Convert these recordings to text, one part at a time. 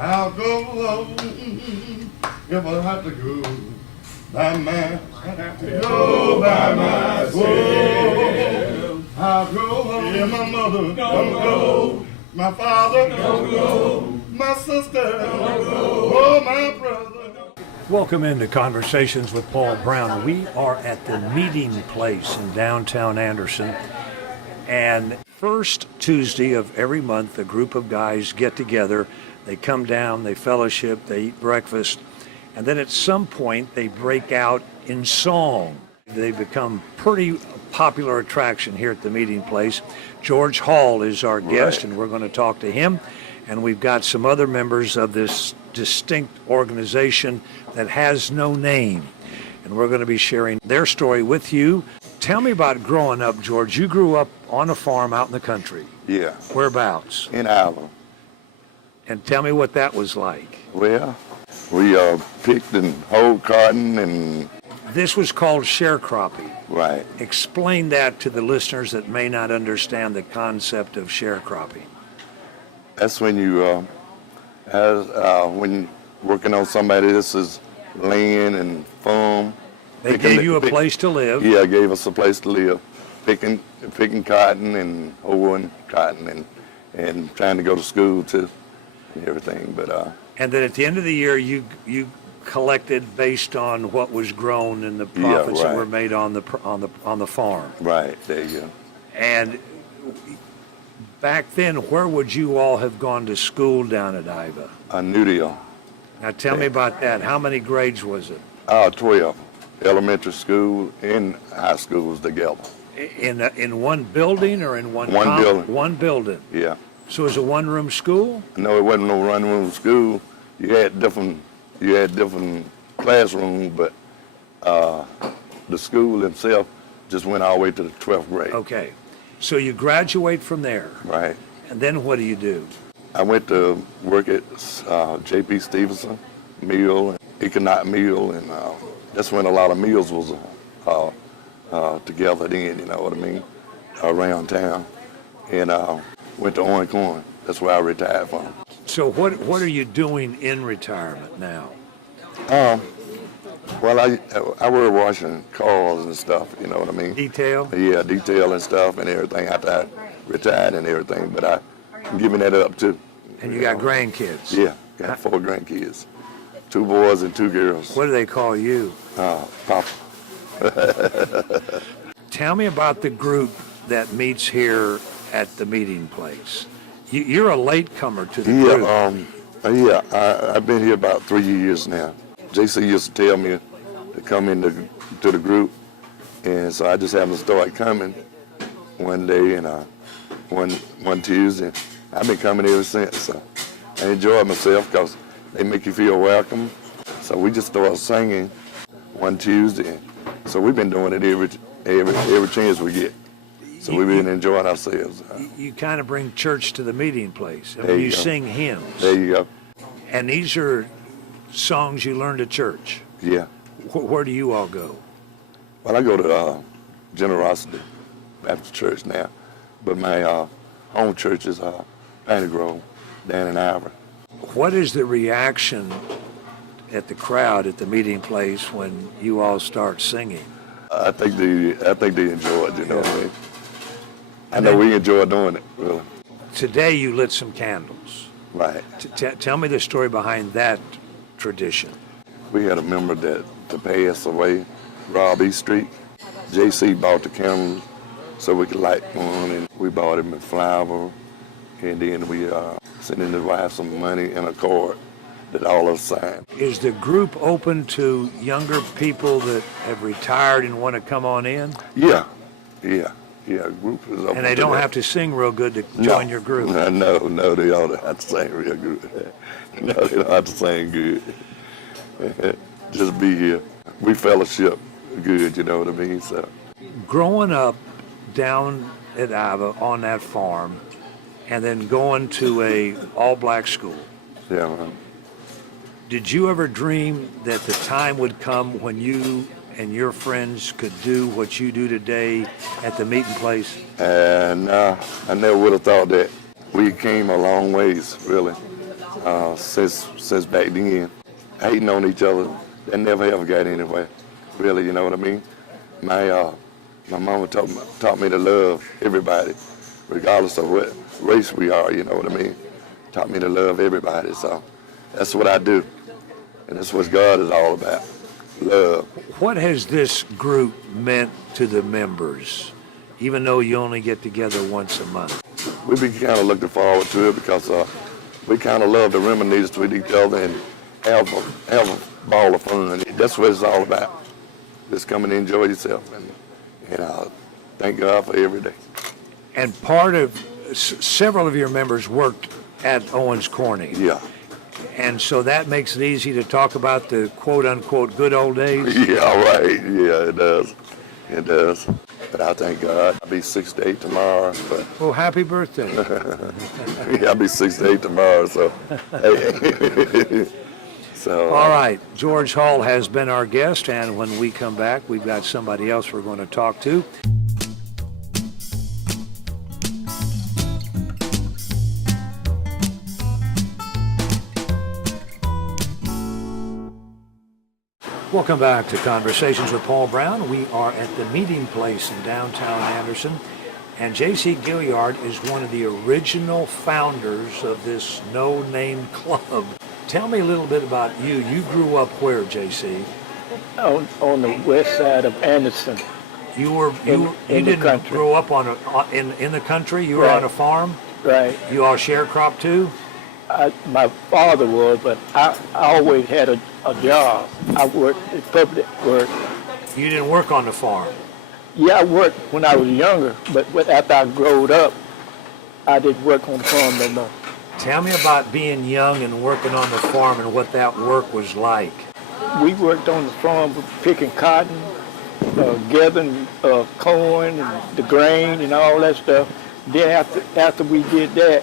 I'll go alone if I have to go by myself. I have to go by myself. I'll go alone. Yeah, my mother don't go. My father don't go. My sister don't go. Oh, my brother. Welcome into Conversations with Paul Brown. We are at the meeting place in downtown Anderson, and first Tuesday of every month, a group of guys get together. They come down, they fellowship, they eat breakfast, and then at some point they break out in song. They become pretty popular attraction here at the meeting place. George Hall is our guest, and we're going to talk to him. And we've got some other members of this distinct organization that has no name. And we're going to be sharing their story with you. Tell me about growing up, George. You grew up on a farm out in the country. Yeah. Whereabouts? In Iowa. And tell me what that was like. Well, we picked and hoed cotton and... This was called sharecropping. Right. Explain that to the listeners that may not understand the concept of sharecropping. That's when you, when you're working on somebody else's land and farm. They gave you a place to live. Yeah, gave us a place to live. Picking cotton and hoeing cotton and trying to go to school too and everything. But and then at the end of the year, you collected based on what was grown and the profits that were made on the farm. Right, there you go. And back then, where would you all have gone to school down at Iowa? New Deal. Now tell me about that. How many grades was it? 12. Elementary school and high schools together. In one building or in one building? One building. Yeah. So it was a one-room school? No, it wasn't no one-room school. You had different classrooms, but the school itself just went all the way to the 12th grade. Okay. So you graduate from there. Right. And then what do you do? I went to work at J.P. Stevenson Mill, Economic Mill, and that's when a lot of mills was together then, you know what I mean, around town. And went to Orange Corn. That's where I retired from. So what are you doing in retirement now? Well, I were washing cars and stuff, you know what I mean? Detail? Yeah, detail and stuff and everything after I retired and everything, but I'm giving that up too. And you got grandkids? Yeah, got 4 grandkids, 2 boys and 2 girls. What do they call you? Papa. Tell me about the group that meets here at the meeting place. You're a latecomer to the group. I've been here about 3 years now. JC used to tell me to come into the group, and so I just happened to start coming one day and one Tuesday. I've been coming ever since, so I enjoy myself because they make you feel welcome. So we just started singing one Tuesday, so we've been doing it every chance we get. So we've been enjoying ourselves. You kind of bring church to the meeting place. I There mean, you you go. sing hymns. There you go. And these are songs you learned at church. Yeah. Where do you all go? Well, I go to Generosity Baptist Church now, but my home church is Piney Grove down in Ivor. What is the reaction at the crowd at the meeting place when you all start singing? I think they enjoy it, you know what I mean? I know we enjoy doing it, really. Today you lit some candles. Right. Tell me the story behind that tradition. We had a member that to pass away, Rob E. Street. JC bought the candles so we could light one, and we bought him a flower, and then we sent his wife some money and a card that all of us signed. Is the group open to younger people that have retired and want to come on in? Yeah. Group is open. And they to don't that. have to sing real good to join your group. No, they all have to sing real good. No, they don't have to sing good. Just be here. We fellowship good, you know what I mean? So. Growing up down at Iowa on that farm and then going to a all-black school, Yeah, man. did you ever dream that the time would come when you and your friends could do what you do today at the meeting place? And I never would have thought that. We came a long ways, really. since back then. Hating on each other, that never ever got anywhere. Really, you know what I mean? My mama taught me to love everybody, regardless of what race we are, you know what I mean? Taught me to love everybody, so that's what I do. And that's what God is all about, love. What has this group meant to the members, even though you only get together once a month? We've been kind of looking forward to it because we kind of love to reminisce with each other and have a ball of fun. That's what it's all about. Just come and enjoy yourself and thank God for every day. And part of several of your members worked at Owens Corning. Yeah. And so that makes it easy to talk about the quote-unquote good old days? Yeah, right. Yeah, it does. It does. But I thank God. I'll be 68 tomorrow. But Well, happy birthday. yeah, I'll be 68 tomorrow, so. So. All right. George Hall has been our guest, and when we come back, we've got somebody else we're going to talk to. Welcome back to Conversations with Paul Brown. We are at the meeting place in downtown Anderson, and J.C. Gilliard is one of the original founders of this no-name club. Tell me a little bit about you. You grew up where, J.C.? On the west side of Anderson. You didn't grow up in the country. You were Right. on a farm. Right. You all sharecrop too. My father was, but I always had a job. I worked in public work. You didn't work on the farm. Yeah, I worked when I was younger, but after I growed up, I didn't work on the farm no more. Tell me about being young and working on the farm and what that work was like. We worked on the farm picking cotton, gathering corn and the grain and all that stuff. Then after we did that,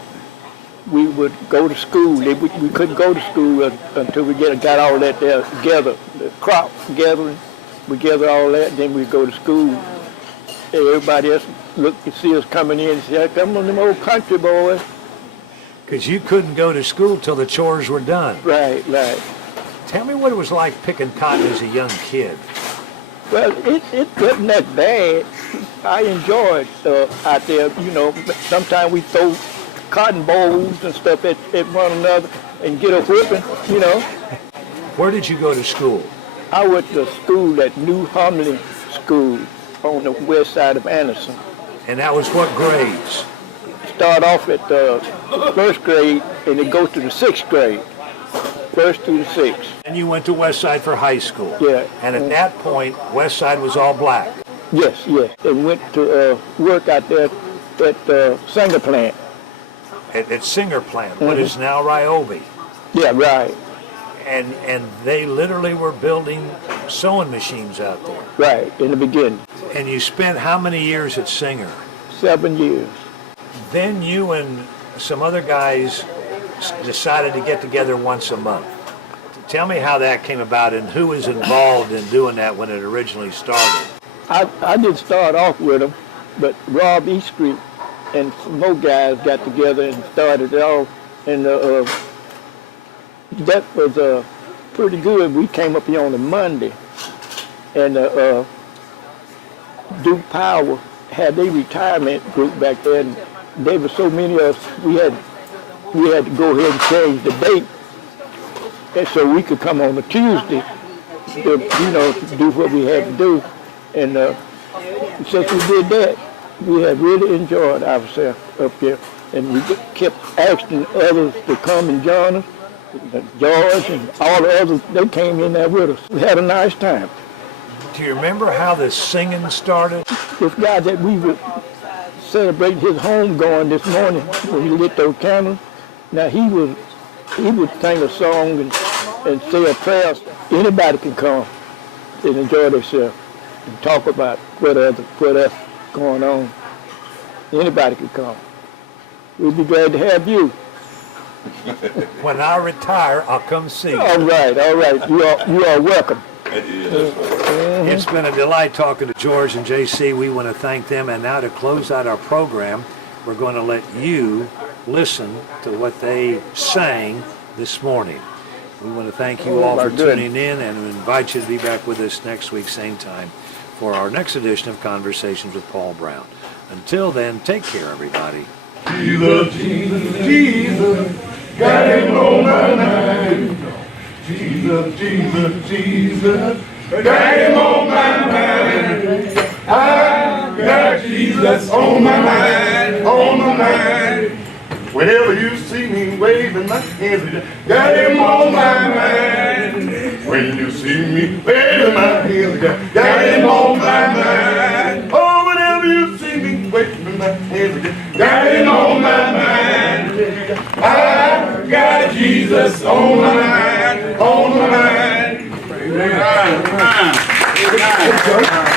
we would go to school. We couldn't go to school until we got all that there together. The crop gathering, we gather all that, then we go to school. Everybody else look to see us coming in and say, "Come on, them old country boys." Because you couldn't go to school till the chores were done. Right. Tell me what it was like picking cotton as a young kid. Well, it wasn't that bad. I enjoyed out there. You know, sometimes we throw cotton bowls and stuff at one another and get a whipping. You know. Where did you go to school? I went to school at New Homley School on the west side of Anderson. And that was what grades? Start off at the first grade and it goes to the sixth grade. First through the sixth. And you went to Westside for high school. Yeah. And at that point, Westside was all black. Yes. And went to work out there at the Singer plant. At Singer plant, what is now Ryobi. Yeah, right. And they literally were building sewing machines out there. Right, in the beginning. And you spent how many years at Singer? 7 years. Then you and some other guys decided to get together once a month. Tell me how that came about and who was involved in doing that when it originally started. I didn't start off with them, but Rob Eastreet and some more guys got together and started it off. And that was pretty good. We came up here on a Monday, and Duke Power had their retirement group back there, and there were so many of us, we had to go ahead and change the date, and so we could come on a Tuesday to do what we had to do. And since we did that, we have really enjoyed ourselves up here, and we kept asking others to come and join us. George and all the others, they came in there with us. We had a nice time. Do you remember how the singing started? This guy that we were celebrating his homegoing this morning when he lit those candles, now he would sing a song and say a prayer. Anybody can come and enjoy themselves and talk about what's going on. Anybody can come. We'd be glad to have you. When I retire, I'll come see you. All right. You are welcome. It's been a delight talking to George and JC. We want to thank them. And now to close out our program, we're going to let you listen to what they sang this morning. We want to thank you all for tuning in and invite you to be back with us next week, same time, for our next edition of Conversations with Paul Brown. Until then, take care, everybody. Jesus, Jesus, Jesus, got him on my mind. Jesus, Jesus, Jesus, got him on my mind. I got Jesus on my mind, on my mind. Whenever you see me waving my hands, got him on my mind. When you see me waving my hands, got him on my mind. Oh, whenever you see me waving my hands, got him on my mind. I got Jesus on my mind, on my mind. Amen. Amen. Amen.